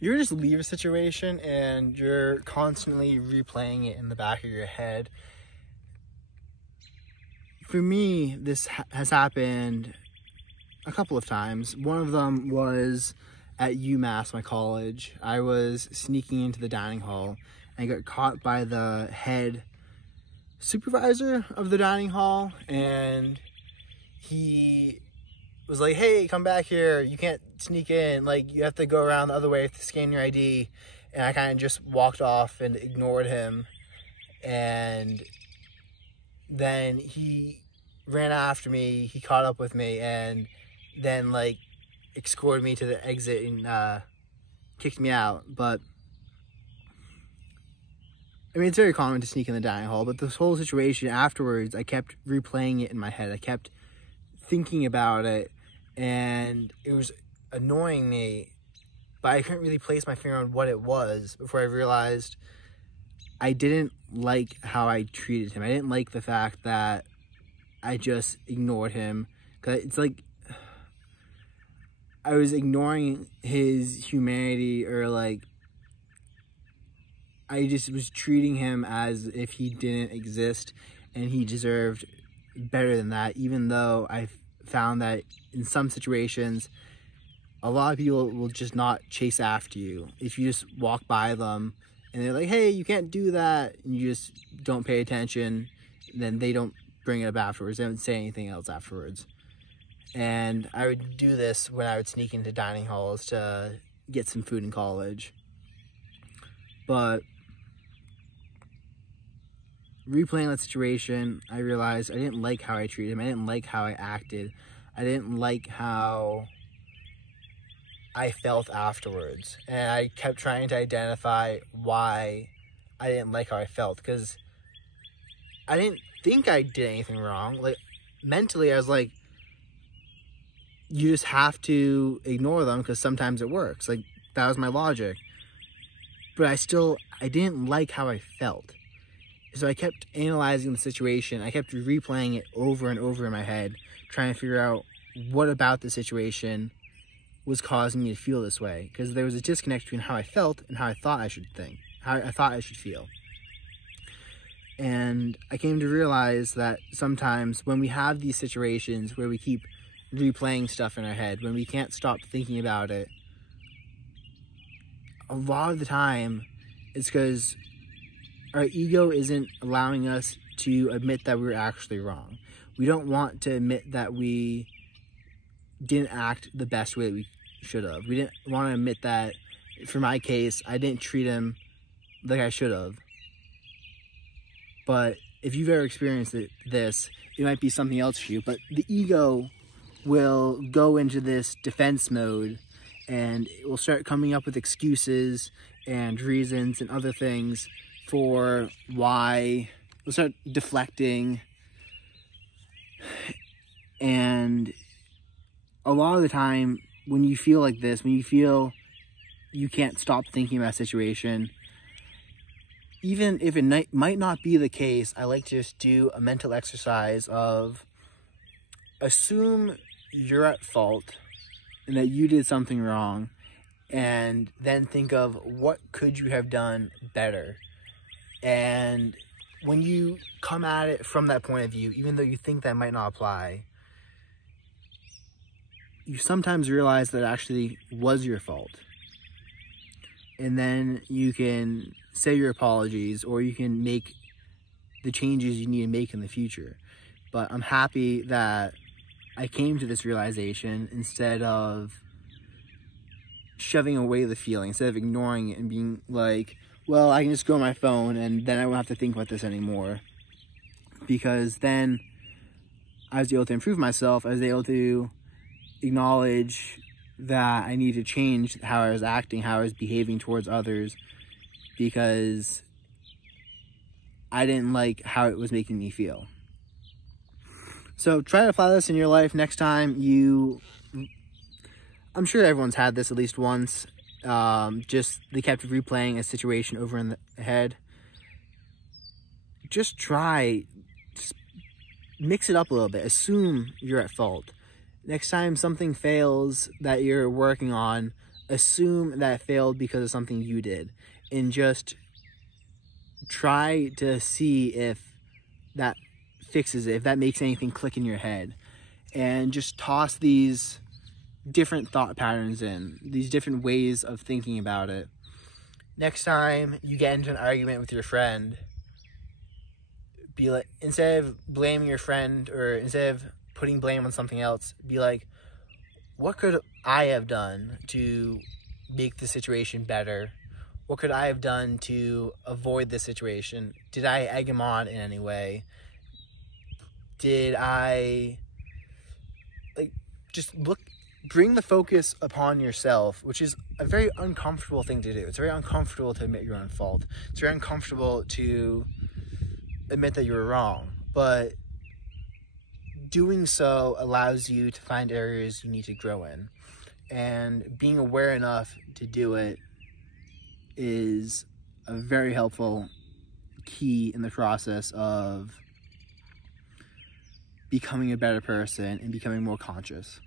You just leave a situation and you're constantly replaying it in the back of your head. For me, this has happened a couple of times. One of them was at UMass, my college. I was sneaking into the dining hall and I got caught by the head supervisor of the dining hall, and he was like, hey, come back here, you can't sneak in, like, you have to go around the other way to scan your ID. And I kind of just walked off and ignored him, and then he ran after me, he caught up with me, and then like escorted me to the exit and kicked me out. But I mean, it's very common to sneak in the dining hall, but this whole situation afterwards, I kept replaying it in my head. I kept thinking about it, and it was annoying me, but I couldn't really place my finger on what it was before I realized I didn't like how I treated him. I didn't like the fact that I just ignored him. 'Cause it's like I was ignoring his humanity, or like I just was treating him as if he didn't exist and he deserved better than that, even though I found that in some situations, a lot of people will just not chase after you. If you just walk by them and they're like, hey, you can't do that, and you just don't pay attention, then they don't bring it up afterwards. They don't say anything else afterwards. And I would do this when I would sneak into dining halls to get some food in college. But replaying that situation, I realized I didn't like how I treated him. I didn't like how I acted. I didn't like how I felt afterwards. And I kept trying to identify why I didn't like how I felt, because I didn't think I did anything wrong. Like, mentally, I was like, you just have to ignore them because sometimes it works. Like, that was my logic. But I didn't like how I felt. So I kept analyzing the situation. I kept replaying it over and over in my head, trying to figure out what about the situation was causing me to feel this way. Because there was a disconnect between how I felt and how I thought I should think, how I thought I should feel. And I came to realize that sometimes when we have these situations where we keep replaying stuff in our head, when we can't stop thinking about it, a lot of the time it's because our ego isn't allowing us to admit that we were actually wrong. We don't want to admit that we didn't act the best way that we should have. We didn't want to admit that, for my case, I didn't treat him like I should have. But if you've ever experienced this, it might be something else for you. But the ego will go into this defense mode, and it will start coming up with excuses and reasons and other things for why. We'll start deflecting. And a lot of the time, when you feel like this, when you feel you can't stop thinking about a situation, even if it might not be the case, I like to just do a mental exercise of assume you're at fault and that you did something wrong, and then think of what could you have done better. And when you come at it from that point of view, even though you think that might not apply, you sometimes realize that it actually was your fault. And then you can say your apologies, or you can make the changes you need to make in the future. But I'm happy that I came to this realization instead of shoving away the feeling, instead of ignoring it and being like, well, I can just go on my phone and then I won't have to think about this anymore. Because then I was able to improve myself. I was able to acknowledge that I need to change how I was acting, how I was behaving towards others, because I didn't like how it was making me feel. So try to apply this in your life next time I'm sure everyone's had this at least once. Just they kept replaying a situation over in the head. Just mix it up a little bit. Assume you're at fault. Next time something fails that you're working on, assume that it failed because of something you did, and just try to see if that fixes it, if that makes anything click in your head, and just toss these different thought patterns in, these different ways of thinking about it. Next time you get into an argument with your friend, be like, instead of blaming your friend, or instead of putting blame on something else, be like, what could I have done to make the situation better? What could I have done to avoid this situation? Did I egg him on in any way? Did I, like, just bring the focus upon yourself, which is a very uncomfortable thing to do. It's very uncomfortable to admit your own fault. It's very uncomfortable to admit that you were wrong, but doing so allows you to find areas you need to grow in, and being aware enough to do it is a very helpful key in the process of becoming a better person and becoming more conscious.